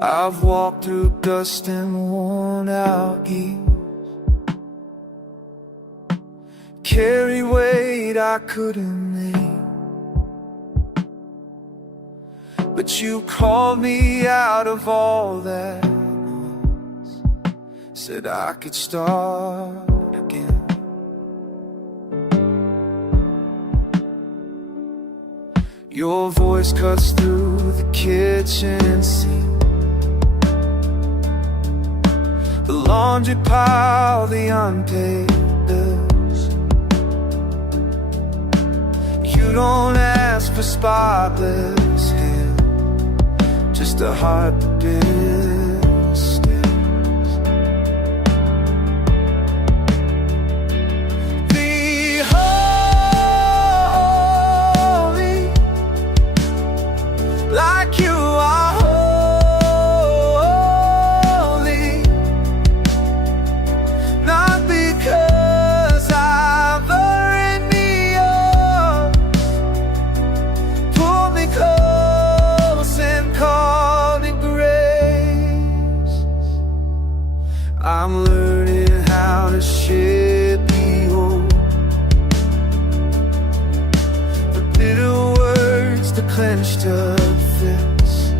I've walked through dust and worn out heels, carry weight I couldn't name, but you called me out of all that noise, said I could start again. Your voice cuts through the kitchen sink, the laundry pile, the unpaid bills. You don't ask for spotless hair, just a heart that been still. Be holy, like you are holy, not because I've earned yours. Pull me close and call me grace. I'm learning how to share the old, the bitter words, the clenched-up fists.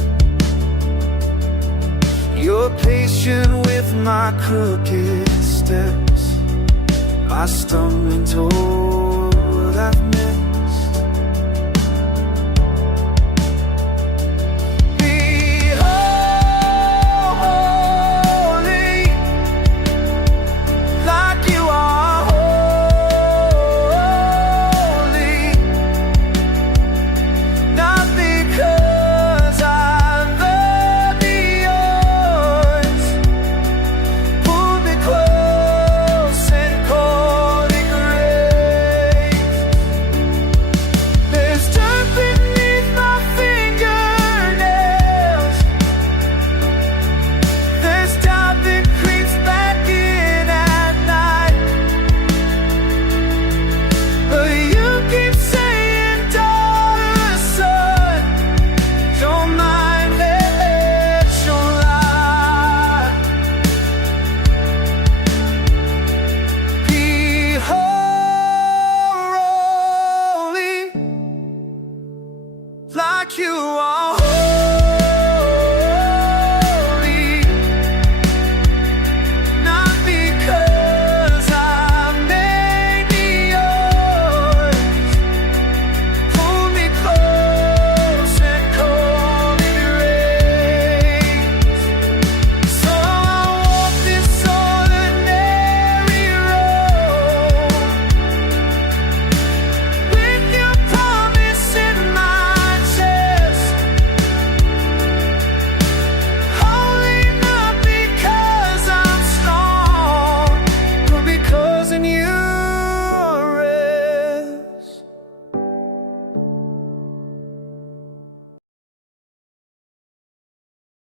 You're patient with my crooked steps, my stumbling toe I've missed.